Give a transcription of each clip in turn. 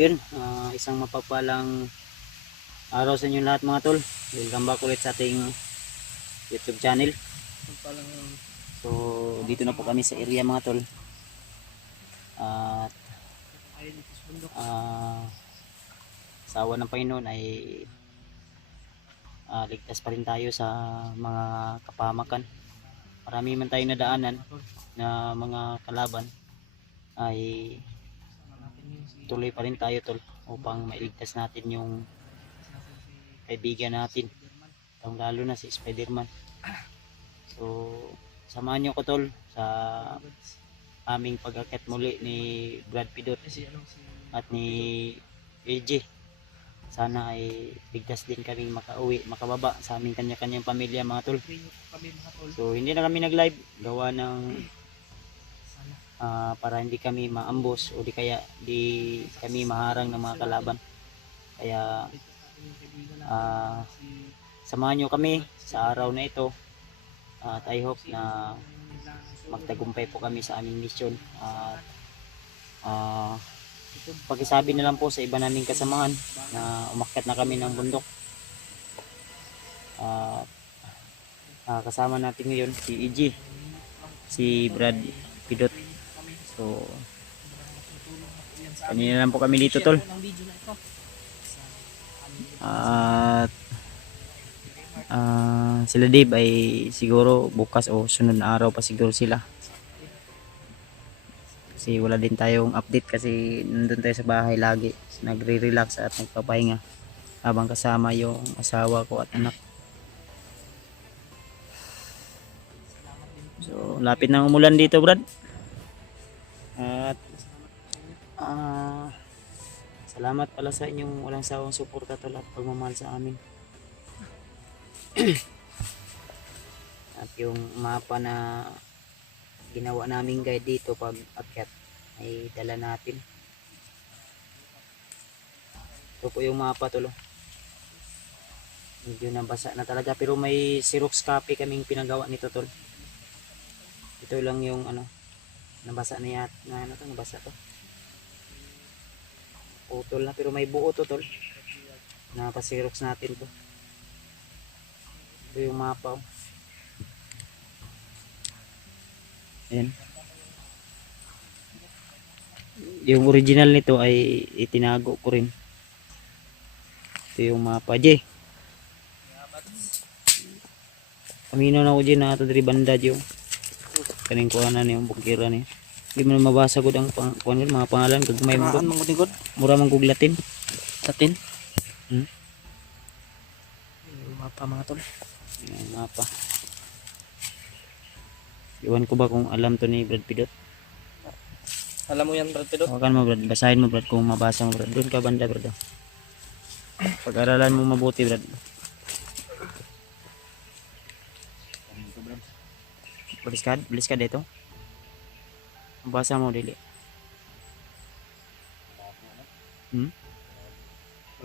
yun, isang mapagpalang araw sa inyo lahat mga tol. Welcome back ulit sa ating YouTube channel. So dito na po kami sa area mga tol. At sa awa ng Panginoon ay ligtas pa rin tayo sa mga kapamakan. Marami man tayong nadaanan na mga kalaban, ay tuloy pa rin tayo tol upang mailigtas natin yung kaibigan natin, lalo na si Spider-Man. So samahan nyo ko tol sa aming pag-akyat muli ni Brad Pidot at ni AJ. Sana ay ligtas din kami makauwi, makababa sa aming kanya-kanyang pamilya mga tol. So hindi na kami nag-live gawa ng para hindi kami maambos o di kaya di kami maharang ng mga kalaban. Kaya samahan nyo kami sa araw na ito at I hope na magtagumpay po kami sa aming mission. Pakisabi na lang po sa iba naming kasamahan na umakyat na kami ng bundok. Kasama natin ngayon si EG, si Brad Pidot. So kanina lang po kami dito tol. At sila Dave ay siguro bukas o sunod na araw pa siguro sila. Kasi wala din tayong update kasi nandun tayo sa bahay lagi. Nagre-relax at nagpapahinga habang kasama yung asawa ko at anak. So lapit na umulan dito Brad. At salamat pala sa inyong walang sawang suporta tol at pagmamahal sa amin. At yung mapa na ginawa naming guide dito pag akyat ay dala natin. Ito po yung mapa tol. Medyo nabasa na talaga pero may Xerox copy kaming pinagawa nito tol. Ito lang yung nabasa na yan, nabasa to. Putol na pero may buo to tol. Napa-Xerox natin to. Ito yung mapa. Ayan. Yung original nito ay itinago ko rin. Ito yung mapa J. Kamino na ko dyan na ito dari banda yung kaning kuhanan yung bukira niya. Hindi mo na mabasa ko ang mga pangalan kagmay mo ko. Mura mang kuglatin. Latin. Yung mapa mga tol. Yung mapa. Iwan ko ba kung alam to ni Brad Pidot? Alam mo yan Brad Pidot? Hawakan mo Brad, basahin mo Brad kung mabasa mo Brad. Doon ka banda Brad. Pag-aralan mo mabuti Brad. Bilis ka dito. Mabasa mo dili.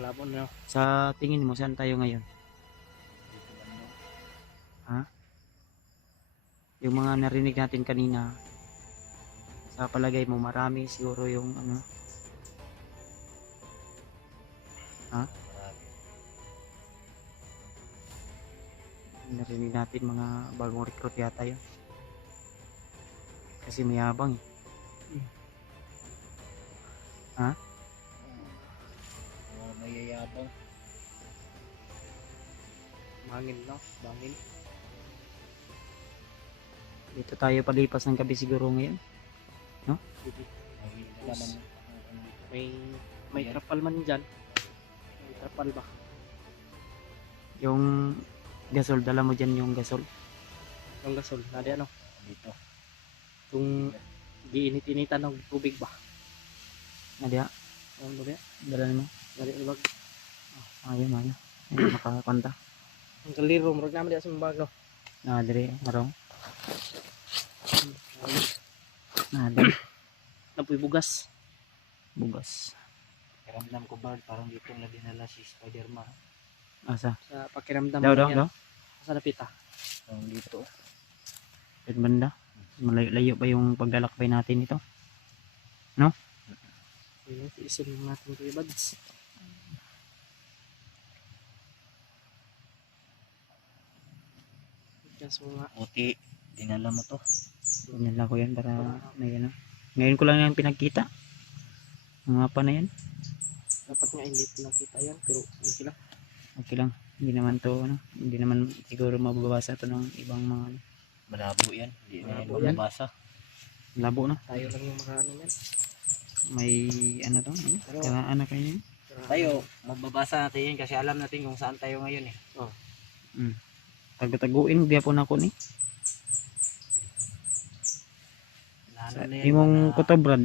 Wala po na. Sa tingin mo saan tayo ngayon? Yung mga narinig natin kanina, sa palagay mo marami siguro yung narinig natin mga bagong recruit yata yun kasi mayabang Mayayabang. Bangin no? Bangin. dito tayo palipas ng gabi siguro ngayon, no? May trapal man dyan. May trapal ba? Yung gasol, dala mo dyan yung gasol. Yung gasol, nadi ano? Dito. Kung giinit-initan ng tubig ba? Nadiya, Ang lubi? dala mo. Nadi ulog. Ayun. Ayun, makakanta. Ang kaliro, marag naman diya sa mga bag no? Dire, marong. Dire. Napoy bugas. Bugas. Pakiramdam ko ba parang dito na dinala si Spider-Man. Asa? Sa pakiramdam Daw. Sa napita. Dito. Pwede banda. Malayo pa yung paglalakbay natin ito. No? Ayun, tiisin lang natin Kuya Bads. Kaso nga, Buti, dinala mo to. Dinala ko yan para may ano. Ngayon ko lang yan pinagkita. Mga pa na yan. dapat nga hindi ko nakita yan, pero okay lang. Okay lang. Hindi naman to ano. Hindi naman siguro mababasa to ng ibang mga ano. Malabo yan. Hindi na yan Malabo yan. mababasa. Labo na. Tayo lang yung makaano yan. May ano to. Pero- Karaan na kayo yun. Tayo, mababasa natin yan kasi alam natin kung saan tayo ngayon eh. Tago-taguin. Di po na ako ni. Lalo Sa na yan, imong mga- kuto Brad.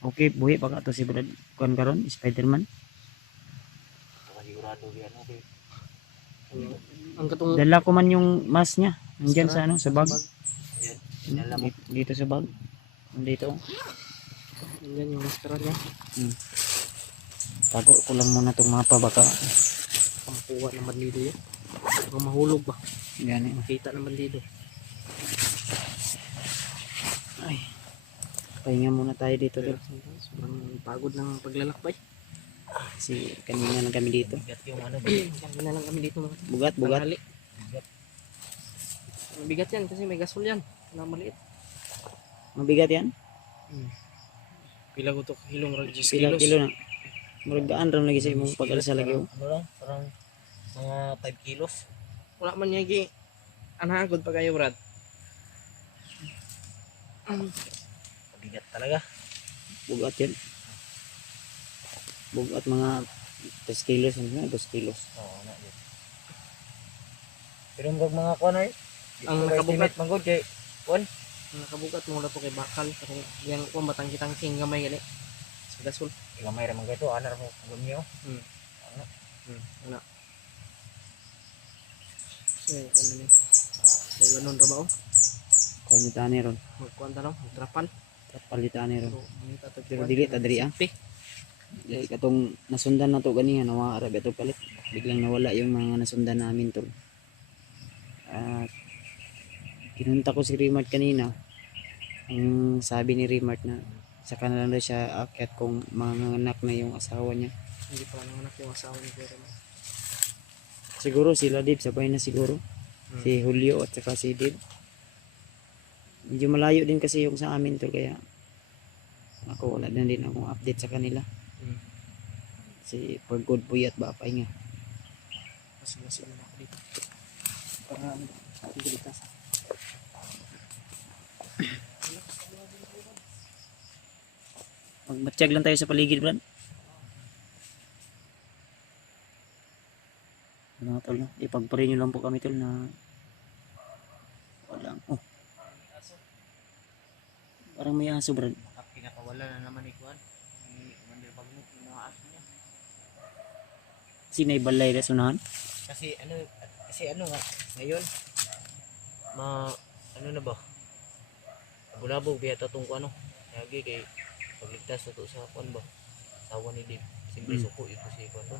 Okay, buhi pa ka to si Brad. Kuan karon, Spider-Man. Sigurado yan, okay. Ang katong Dala ko man yung mask niya. Nandiyan sa ano, sa bag. Ayan, dinala mo. Dito sa bag. Dito. yan yung maskara niya. Tago ko lang muna tong mapa baka. Pampuwa ng bandido yun. Baka mahulog ba? Yan eh. Makita ng bandido. Ay. Pahinga muna tayo dito. Pero Tol. sobrang pagod ng paglalakbay. Kasi kanina lang kami dito. Bigat yung ano ba? Kami na lang kami dito mga Bugat, bugat. tanghali. Mabigat yan kasi may gasol yan. Na maliit. Mabigat yan. Pila ko to hilong rag 10 Pila kilos. kilo na. Murag gaan ram lagi sa imong pag-alsa lagi. Oh. Ano lang, parang mga 5 kilos. Wala man niya gi. Anhagod pa kayo Brad. Mabigat talaga. Bugat yan. Bugat mga 3 kilos. 2 kilos. Oo, na yun. Pero mga kuwan ay, Ang nakabugat. manggod kay kuwan. Ang nakabugat mo na to kay bakal. Kasi yung kung matangki-tangking gamay gali. Sa gasol. Igamay ra man kay to, anar mo gumyo. Wala. So, ano ni? So, ganun ra ba o? Kuan ni ron. Magkuhan ta no? Magtrapan. Palitan ni ron. So, mangita to. Pero dili ta diri ah. Dahil katong nasundan na to ganiya nawa ara beto palit. Biglang nawala yung mga nasundan namin tol. At kinunta ko si Rimart kanina. Ang sabi ni Rimart na sa kanila daw siya akyat kung mga anak na yung asawa niya. Hindi pa nanganak yung asawa ni Kuya Ramon. Siguro sila Dib, sabay na siguro. Si Julio at saka si Dib. Medyo malayo din kasi yung sa amin tol kaya ako wala na din akong update sa kanila. Si for good puyat ba pahinga. Mas na ako dito. Para ano, ligtas. Magmatsyag lang tayo sa paligid, Brad. Mga tol, no? Ipagpare nyo lang po kami, tol, na walang, oh. Parang may aso, Brad. Pinakawala na naman ni kuwan. Ni Commander Bagnot yung mga aso niya. Sinay balay na sunahan. Kasi ano nga, ngayon, ano na ba? Bulabog biya tatong ko ano. Lagi kay pagligtas na to sa kuwan ba? Sawa ni Dave. Siyempre suko ito si kuwan ba?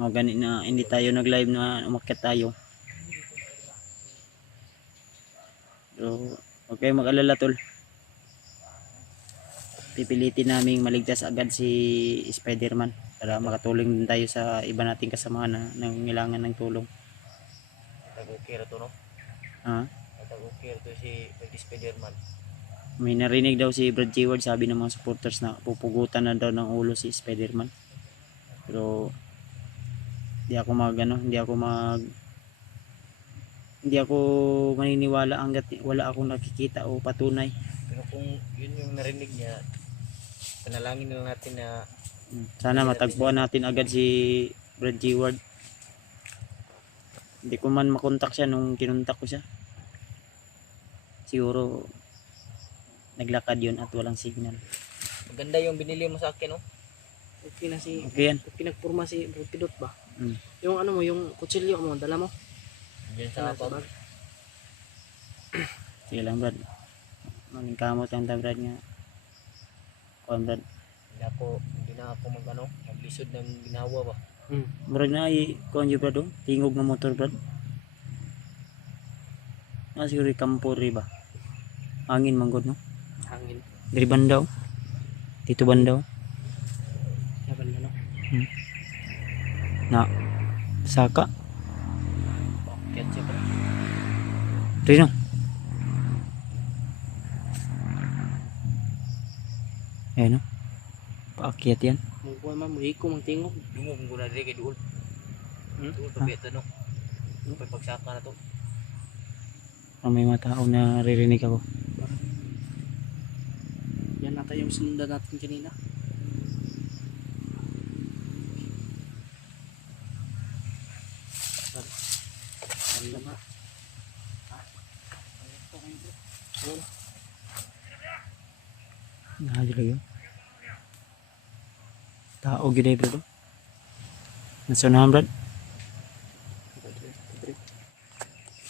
O, ganit na, hindi tayo nag-live na umakyat tayo. So, huwag kayong mag-alala, tol. Pipilitin naming maligtas agad si Spider-Man para makatulong din tayo sa iba nating kasama na nangangailangan ng tulong. Tag-okay to no? Ha? Tag-okay to si Spider-Man. May narinig daw si Brad Jeward, sabi ng mga supporters na pupugutan na daw ng ulo si Spider-Man. Pero hindi ako maniniwala hangga't wala akong nakikita o patunay. Pero kung yun yung narinig niya, panalangin na lang natin na Sana matagpuan natin agad si Brad Jeward. Hindi ko man makontak siya nung kinuntak ko siya. Siguro naglakad yun at walang signal. maganda yung binili mo sa akin, oh. Okay na si, Okay yan. pinagpurma si Pidot ba? Mm. Yung ano mo, yung kutsilyo mo, dala mo. Diyan Sa sa bag. Sige lang, Brad. Maling kamot lang ta, Brad, nga. Kuan, Brad. Hindi na ako maglisod ng ginawa ba. Brad na kuan yun, Brad, oh. Tingog ng motor, Brad. Siguro kampo rin ba? Hangin manggod, no? Hangin. Dari bandaw. Dito bandaw. Na saka. Paakyat siya ba? Rino. Ayan o. Paakyat yan. Mungkuha man, muhiko, mang tingog. Dungog mo na dili kay duol. Duol pa beta no. Pag pagsaka na to. May mga tao na ririnig ako. Yan nata yung sinundan natin kanina. Ano ba? Nahadyo lang yun. Tao gina bro. Nasunahan brad.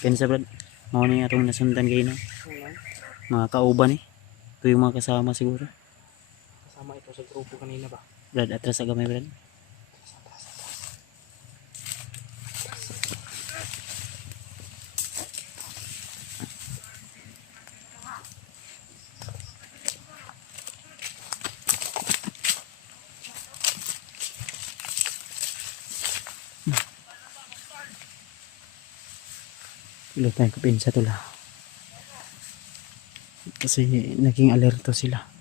Pensa brad. Mau ni atong nasundan kayo no. Mga kauban eh. Ito yung mga kasama siguro. Kasama ito sa grupo kanina ba? Brad, atras sa gamay brad. Ilan tayong kapinsa tula. Kasi naging alerto sila.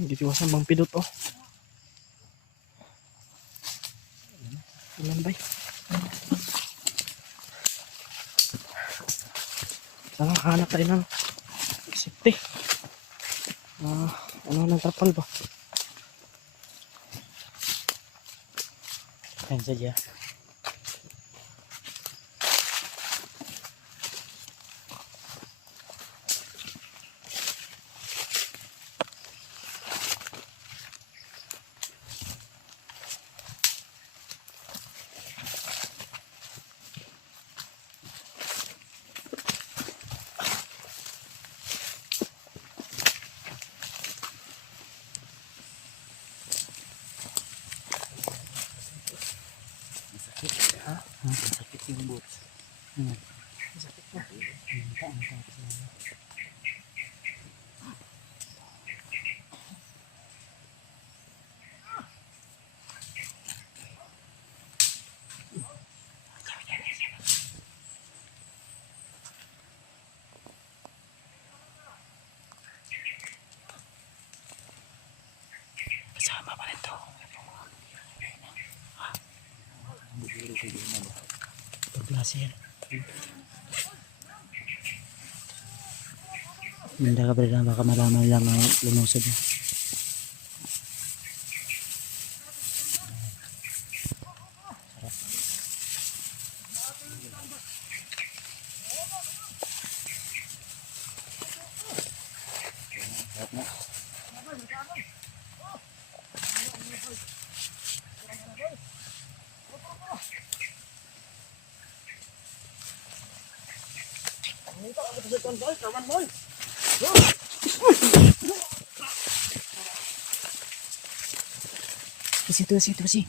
Gitiwasan bang pidot oh. Ilan bay? Tama, hanap tayo ng safety. Ano nang tapal ba? Yan saja. Sakit yung boots. Sakit na. Kasama pa rin to. Pagklase yan. Hindi ka pa rin baka malaman lang ang lumusod mo. Situ sih.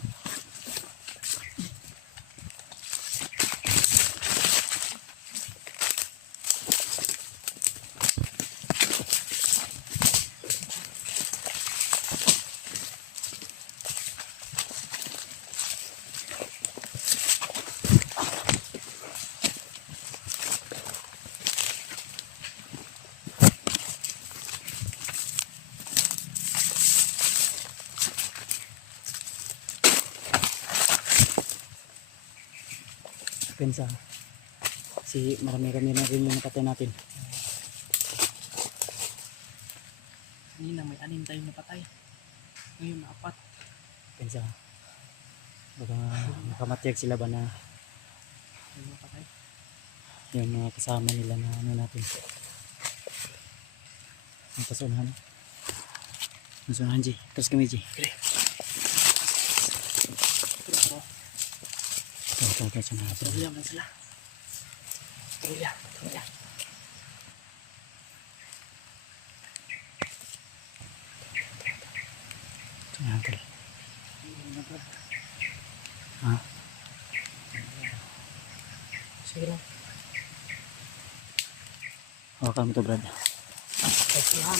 Pensa. Kasi marami-rami na rin yung napatay natin. Kanina may 6 tayong napatay. Ngayon na 4. Pensa. Baka makamatiyag sila ba na May napatay. yung mga kasama nila na ano natin. Ang pasunahan. Pasunahan, G. Terus kami, G. Ito, sunahan. Tuloy lang sila. Tuloy lang. Sunahan, tol. Ha? Sige lang. Hawakan mo to, Brad. Ay, sila.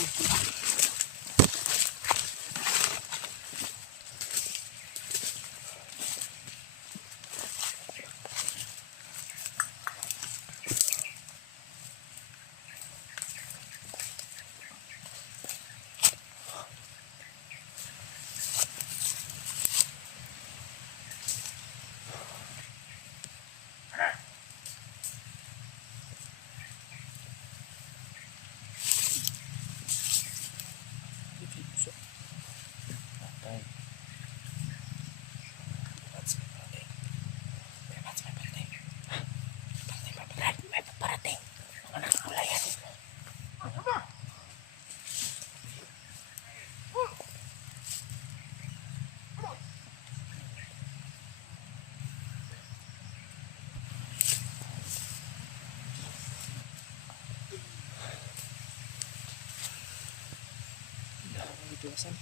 Iwasan.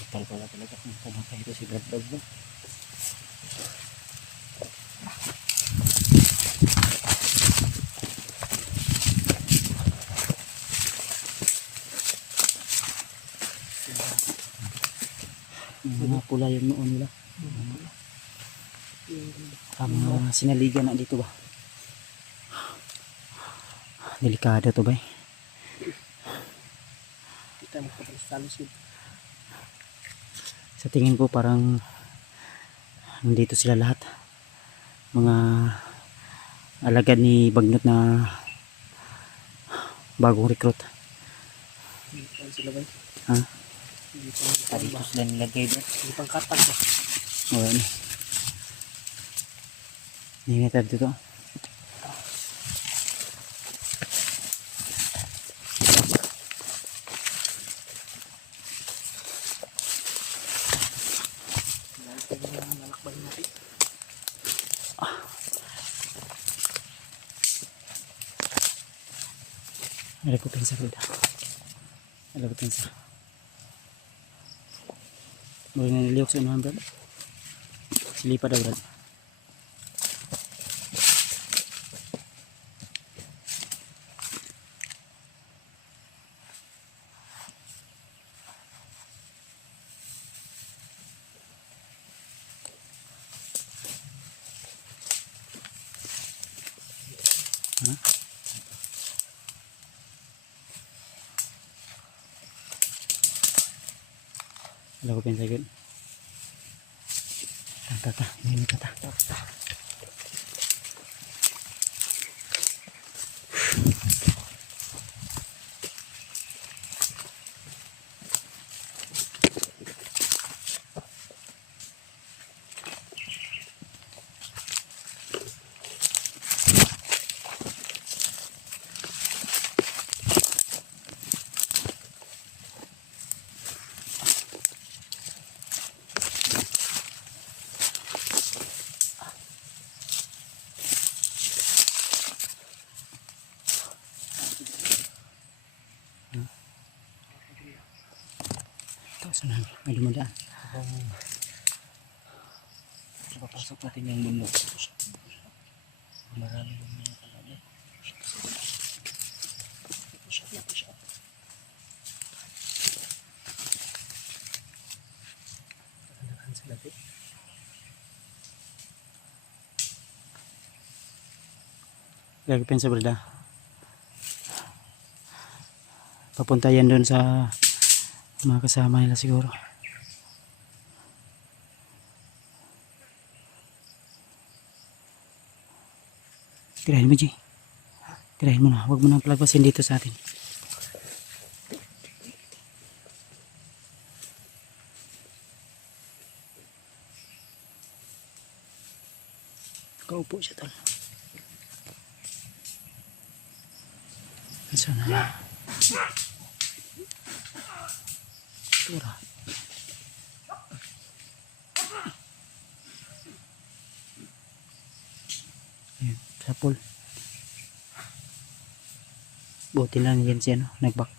Total pala talaga kung pumatay ito si Brad Dog, no? Mga pula yung noon nila. Mga sinaligan na dito ba? Delikado to ba eh? Kita mo kapalis-talis yun. Sa tingin ko parang nandito sila lahat. Mga alagad ni Bagnot na bagong recruit. Hindi sila ba? Ha? Hindi pang Dito sila nilagay ba? Hindi pang katag ba? Wala na. Hindi na dito. Nalakban natin. Ada ko pensa Brad. Ada ko pensa. Boleh niliyok sa unahan, Brad. Silipa daw, Brad. Ha? Ada ko pensa yun. Tata, ini tata. Ito, saan may dumadaan. Papasok natin yung bundok. Marami yung mga kalaban. Nakahan sila din. Lagi pensa Brad. Papunta yan doon sa mga kasama nila siguro. Tirahin mo, Jay. Tirahin mo na. Huwag mo nang palagpasin dito sa atin. Kaupo siya, tol. Sana. Tura. Ayan, sapol. Buti lang yan siya, no? Nagbak.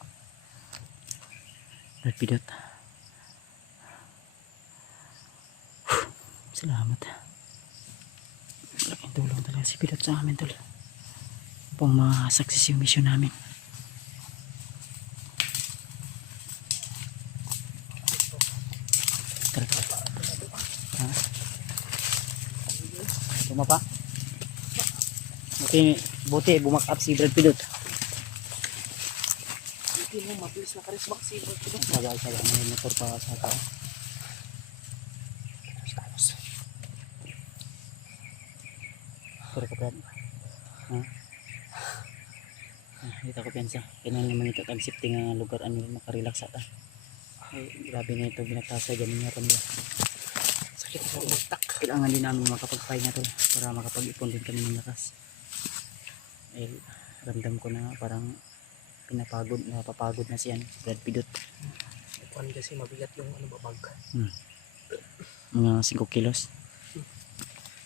Nagpidot. Salamat. Malaking tulong talaga si Pidot sa amin, tol. Upang ma-success yung mission namin. Ha? Tumapa. Buti bumak up si Brad Pidot. Hindi mo mabilis na karismak si Brad Pidot. Saga may motor pa sa tao. Pero ka Brad. Ha? Dito ko pensa. Kailangan naman ito tag-sifting nga lugar ano makarelax ata. Ay, grabe na ito binatasa dyan niya ron nila. Sakit sa utak. Kailangan din namin makapagpahinga to para makapag-ipon din kami ng lakas. Eh, ramdam ko na parang napapagod na siya, Brad Pidot. Kuan kasi mabigat yung ano babag. Mga 5 kilos.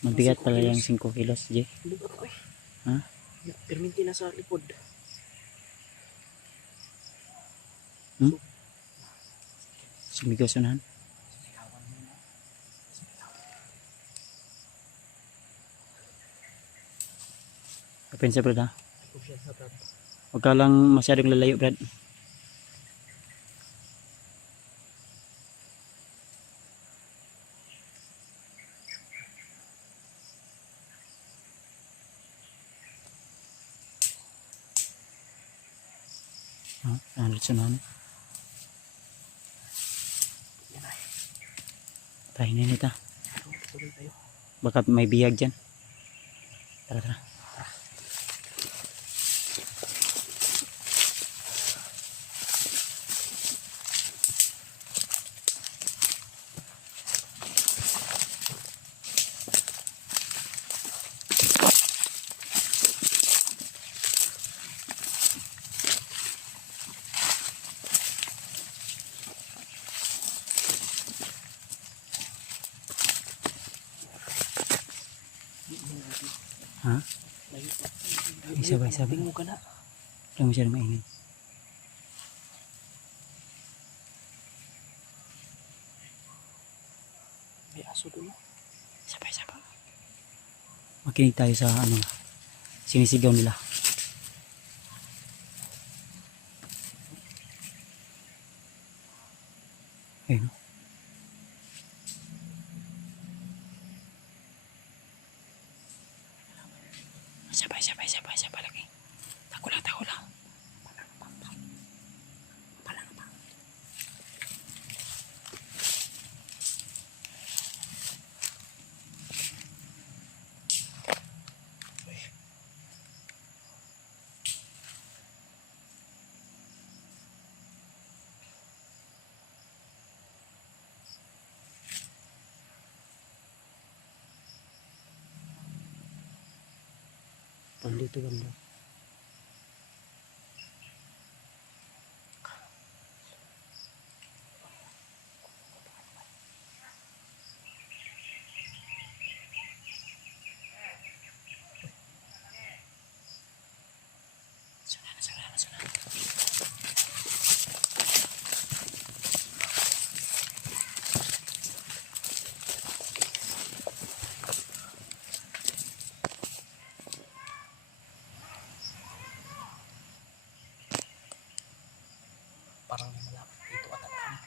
Mabigat pala yung 5 kilos, Jay. Lugar ko eh. Ha? Perminti na sa likod. Sumigaw sunahan. Kapin sa Brad ha? Kumpiyansa Brad. Huwag ka lang masyadong lalayo, Brad. Ano sunahan? Tayo na nita. Tuloy tayo. Baka may biyag dyan. Tara, tara. Ha? Sabay. Bingo ka na. Huwag masyadong maingay. May aso doon. Sabay. Makinig tayo sa ano, sinisigaw nila. Ayun. Sabay lagi. Tako lang. Palang pa. Dito banda. Sana. Parang may malapit dito at alam.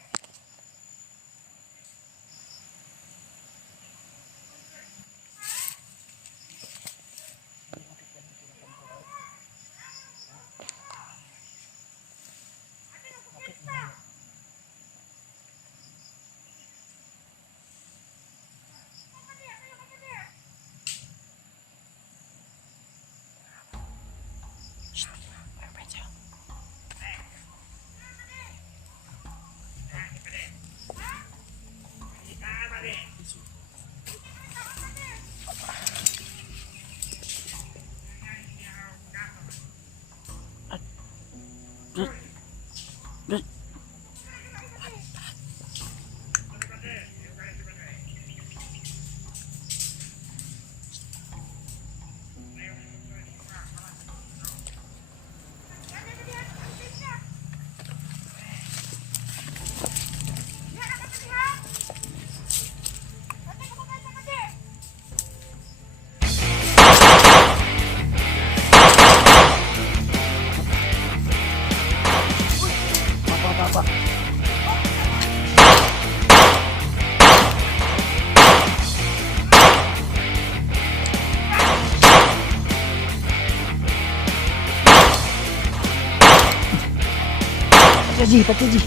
Ji, Pak Ji.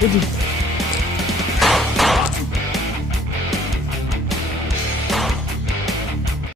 Ji.